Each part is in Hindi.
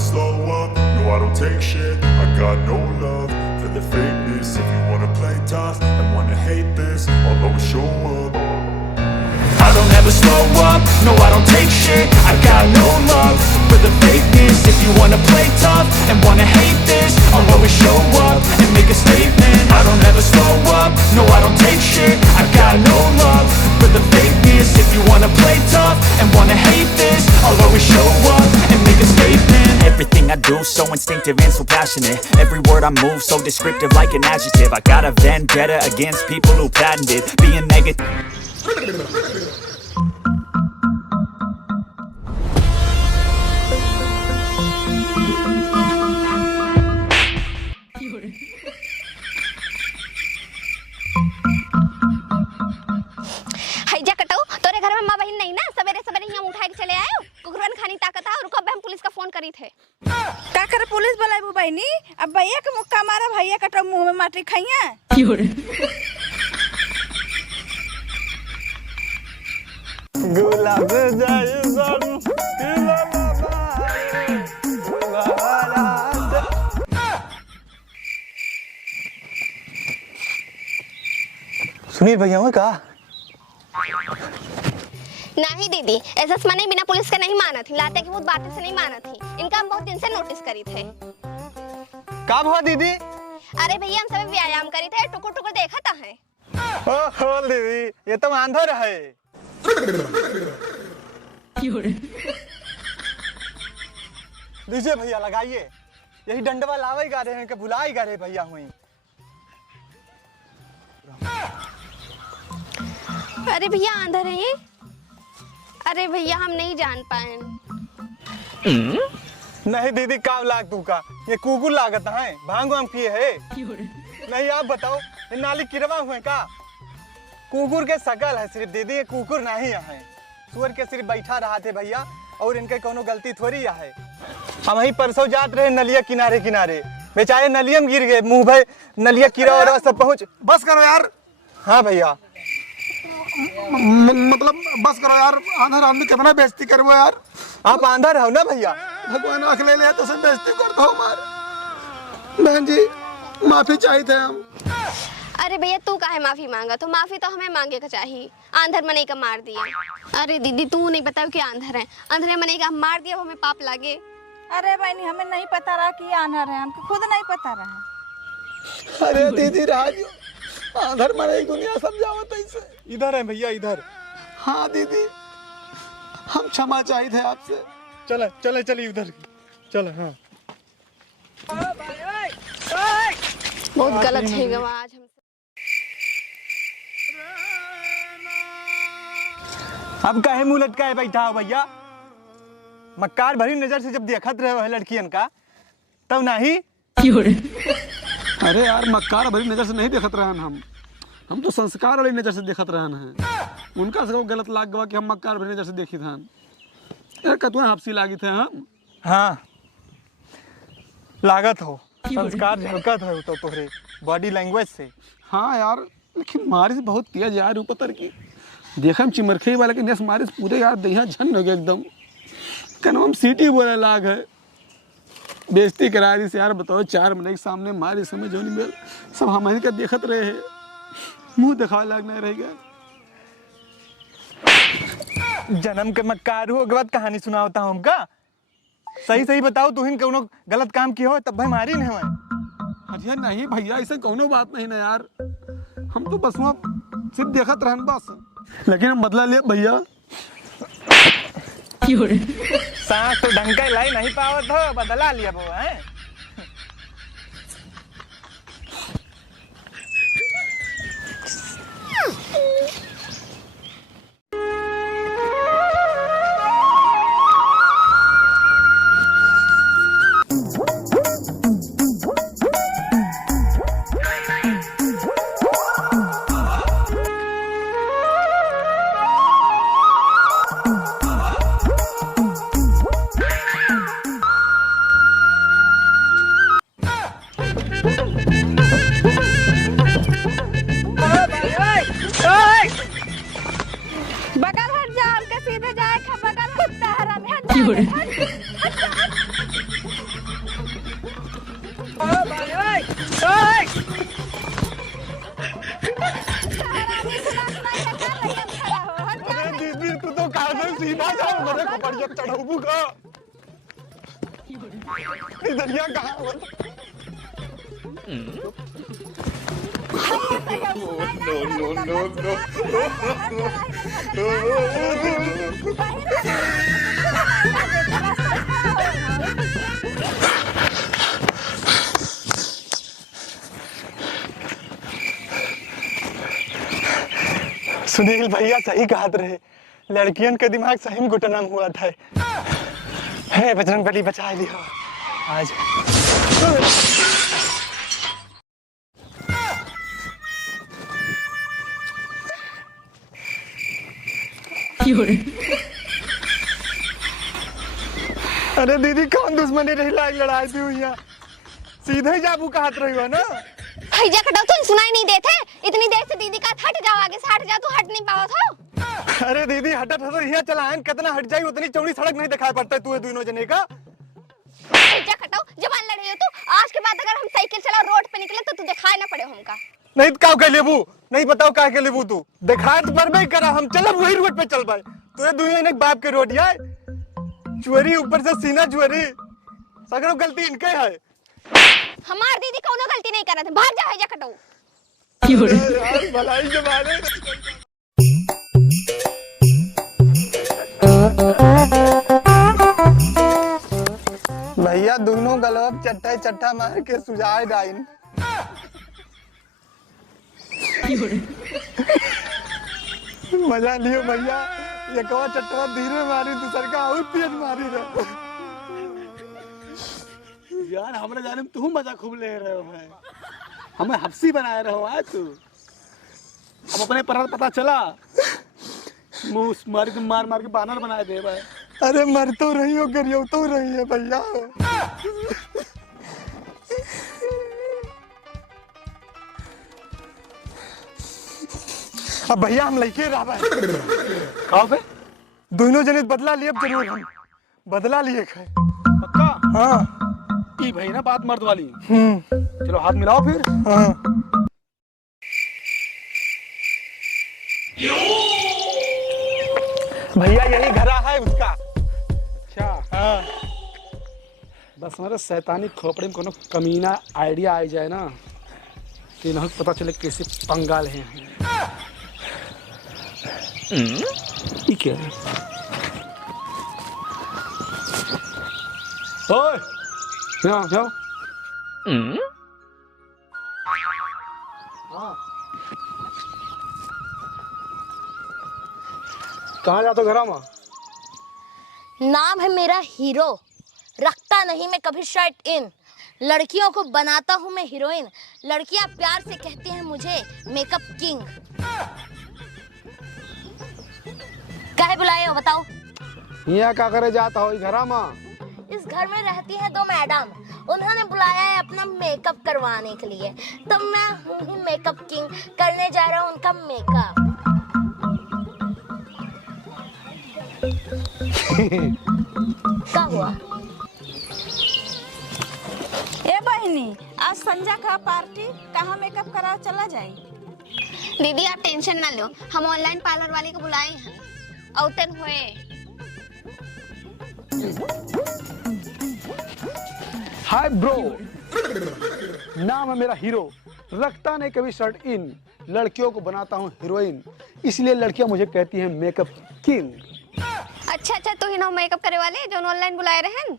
slow up, no I don't take shit. I got no love for the fakeness. If you wanna play tough and wanna hate this, I'll always show up. I don't ever slow up, no I don't take shit. I got no love for the fakeness. If you wanna play tough and wanna hate this, I'll always show up and make a statement. I don't ever slow up, no I don't take shit. I got no love for the fakeness. If you wanna play tough and wanna hate this, I'll always show up and make a statement. Everything I do so instinctive and so passionate. Every word I move so descriptive like an adjective. I got a vendetta against people who patented being negative. हैजा कटो तोरे घर में माँ बहन नहीं ना, सवेरे सवेरे यहाँ उठा के चले आयो। कुकरवन खानी ताकत आ, रुको अब हम पुलिस का फोन करी थे। का करे पुलिस बुलाई वो बहनी, अब भैया के मुक्का मारा, भैया कटो मुंह में माटी खाइया। गुलाब जैसन सुनील भैया हुआ का? नहीं दीदी, ऐसा मने बिना पुलिस के नहीं माना थी, लाते की बहुत बातें से नहीं माना थी। इनका हम बहुत दिन से नोटिस करी थे। कब हुआ दीदी? अरे भैया हम सब व्यायाम करी थे, टुकुर टुकुर देखा था है। ओहो दीदी, ये तो आंधर है। दीजिए भैया लगाइए, यही डंडवा लावे गा रहे हैं कि बुलाई गा रहे भैया हुई। अरे भैया अंदर है ये। अरे भैया हम नहीं जान पाए। नहीं दीदी, काव लाग तू का, ये कुकुर लागत है, भांग वांग पिए है। नहीं आप बताओ, ये नाली किरवा हुए का? कुकुर के सकल है सिर्फ दीदी, ये कुकुर नहीं है। सुअर के सिर्फ बैठा रहा थे भैया, और इनके कोनो गलती थोड़ी है। हम वही परसों जात रहे नलिया किनारे किनारे, बेचारे नलिया में गिर गए, मुंह भर नलिया कीड़ा और सब पहुंच। बस करो यार। हाँ भैया, मतलब बस करो यार, आंधर आदमी कितना बेइज्जती करे वो यार। आप आंधर हो ना भैया? भगवान आँख ले ले तो सब बेइज्जती कर दो हमार। बहन जी माफी चाहिए थे हम। अरे भैया तू काहे माफी मांगा, तो माफी तो हमें मांगे का चाहिए। आंधर मने का मार दिया। अरे दीदी तू नहीं बताओ कि आंधर है, आंधर मने का मार दिया, वो हमें पाप लागे। अरे बहनी हमें नहीं पता रहा कि आंधर है, हमको खुद नहीं पता रहा। अरे दीदी राज, आंधर मरे दुनिया समझावत ऐसे। इधर है भैया, इधर। हाँ दीदी, हम क्षमा चाहिए थे आपसे। चले चले चलिए उधर चले। हाँ बहुत गलत है गवा आज हमसे। अब काहे मुंह लटकाए बैठा हो भैया? मक्कार भरी नजर से जब देखत रहे हो लड़कियन का, तब नहीं। अरे यार मक्कार भरी नजर से नहीं देखत रहन हम तो संस्कार वाली नजर से देखत रहन हैं। उनका से गलत लाग गवा कि हम मक्कार भरी नजर से देखी थन। यार कतुआ हाफसी लागी थे हम। हाँ लागत हो, संस्कार झलकत हो तो तोहरे बॉडी लैंग्वेज से। हाँ यार, लेकिन मारिश बहुत तेज यार, ऊपर की देखा हम चिमरखे वाले के नेस मारिश पूरे यार दहिया झन हो गया एकदम। कनो हम सीटी बोले लाग है, बेइज्जती करा दी यार। बताओ 4 महीने के सामने मारी समय जो नहीं मिल, सब हमारे का देखत रहे हैं, मुंह दिखा लाग नहीं रह गया। जन्म के मक्कार हो गलत कहानी सुना होता हूँ हमका। सही सही बताओ, तू कोनो गलत काम की हो तब भाई मारी नहीं हुआ। अरे नहीं भैया, ऐसे कोनो बात नहीं ना यार, हम तो बस वहाँ सिर्फ देखत रहन बस। लेकिन हम बदला लिया भैया। सांस तो ढंग का लाई नहीं पावत हो, बदला लिया वो है। जा मरे को बढ़िया चढ़ाऊ का इधर या कहां सुनील भैया सही कहत रहे, लड़कियन के दिमाग सही में घुटना हुआ था। है बजरंग बली बचा लियो आज। अरे दीदी कौन दुश्मनी रही लाइक लड़ाई थी हुई है, सीधे ही जाबू का हाथ रही हो ना। भैया कटो तुम सुनाई नहीं देते, इतनी देर से दीदी का हट जाओ, आगे से हट जा, तू हट नहीं पावा था। अरे दीदी हटत हटत यहाँ चलाएं, कितना हट जाई उतनी चौड़ी सड़क नहीं दिखाई पड़ता है तू दोनों जने का। भैया कटो जबान लड़ रही हो तू, आज के बाद अगर हम साइकिल चला रोड पे निकले तो तू दिखाई ना पड़े हमका। नहीं का के लेबू, नहीं बताओ का के लेबू, तू दिखाई तो पर करा, हम चलब वही रोड पे चल पाए। तुझे दुनिया ने बाप के रोड यार चोरी, ऊपर से सीना चोरी, सगरों गलती इनके है। हमार दीदी कोनो गलती नहीं कर रहे थे, भाग जा भैया कटो। यार भलाई के मारे भैया दोनों गलब चट्टा चट्टा मार के सुझाए डाइन। मजा लियो भैया, ये कवा चट्टा धीरे मारी, दूसर का और तेज मारी रे। यार हमारे जाने में तू मजा खूब ले रहे हो भाई, हमें हफ्सी बनाए रहो आज तू। अब अपने पर पता चला मुँह मारी तुम मार मार के बानर बनाए दे भाई। अरे मर तो रही हो, गरियो तो रही है भैया। अब भैया हम लेके रहा है कहाँ पे? दोनों जने बदला लिए, अब जरूर हम बदला लिए है पक्का? हाँ ई भाई ना बात मर्द वाली। चलो हाथ मिलाओ फिर। हाँ भैया यही घरा है उसका। क्या? हाँ बस हमारे शैतानी खोपड़े में कोनो कमीना आइडिया आ जाए ना तो इन्हें पता चले कैसे पंगा ले हैं। ये क्या है? ओए यहाँ जाओ। हाँ कहाँ जाते घरा में? नाम है मेरा हीरो, रखता नहीं मैं कभी शर्ट इन, लड़कियों को बनाता हूँ मैं हीरोइन, लड़कियां प्यार से कहती हैं मुझे मेकअप किंग। काहे बुलाए हो बताओ? यहाँ क्या करे जाता हो घरा में? इस घर में रहती हैं दो मैडम, उन्होंने बुलाया है अपना मेकअप करवाने के लिए, तो मैं हूँ ही मेकअप किंग, करने जा रहा हूँ उनका मेकअप। क्या हुआ? ए बहनी आज संजा का पार्टी, कहाँ मेकअप कराओ चला जाए। दीदी आप टेंशन ना लो, हम ऑनलाइन पार्लर वाले को बुलाए हैं, औतन हुए। हाय ब्रो, नाम है मेरा हीरो, रखता नहीं कभी शर्ट इन, लड़कियों को बनाता हूँ हीरोइन, इसलिए लड़कियां मुझे कहती हैं मेकअप किंग। अच्छा अच्छा, तो ही ना मेकअप करे वाले जो ऑनलाइन बुलाए रहे हैं।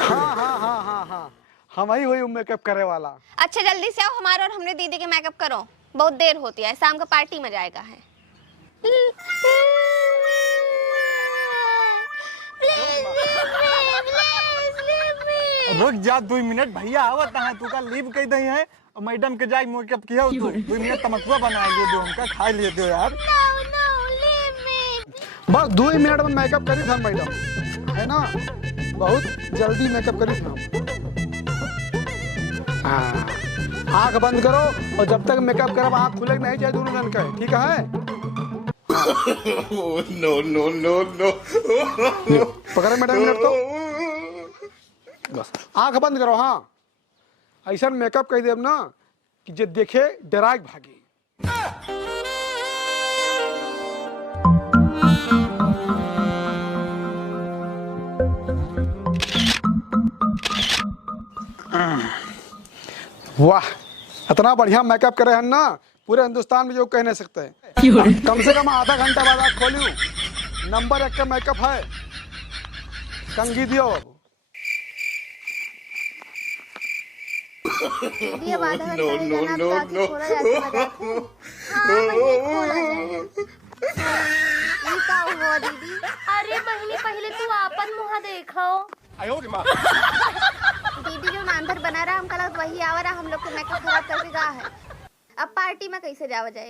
हाँ हाँ हाँ हाँ हाँ, हम ही वही मेकअप करे वाला। अच्छा जल्दी से आओ, हमारे और हमने दीदी के मेकअप करो, बहुत देर होती है, शाम का पार्टी में जाएगा है। रुक जा 2 मिनट भैया आवत है, तू का लीव कह दई है और मैडम के जाई मेकअप किया तू 2 मिनट तमकुआ बना लिए दो, हमका खा लिए दो यार। बस 2 मिनट में मेकअप करी था मैडम, है ना, बहुत जल्दी मेकअप करी था। हाँ, आँख बंद करो और जब तक मेकअप करब आँख खुले नहीं चाहिए दोनों जन के, ठीक है? No, no, no, no. पकड़े मैडम मिनट तो बस आँख बंद करो। हाँ, ऐसा मेकअप कर देब ना कि जे देखे डराए भागी। वाह, इतना बढ़िया मेकअप करे हैं ना, पूरे हिंदुस्तान में जो कह नहीं सकते। कम से कम आधा घंटा बाद आँख खोलियो, नंबर 1 का मेकअप है। कंघी दियो बाबू। दीदी अब आधा घंटा ही जाना, अब ताकि खोला जा सके। हाँ भैया खोला जाए। ये का हुआ दीदी? अरे बहनी पहले तू आपन मुँह देखो। दीदी जो नांदर बना रहा हमका लगता वही आवा रहा, हम लोग को मेकअप खराब करके गा है। अब पार्टी में कैसे जावा जाए?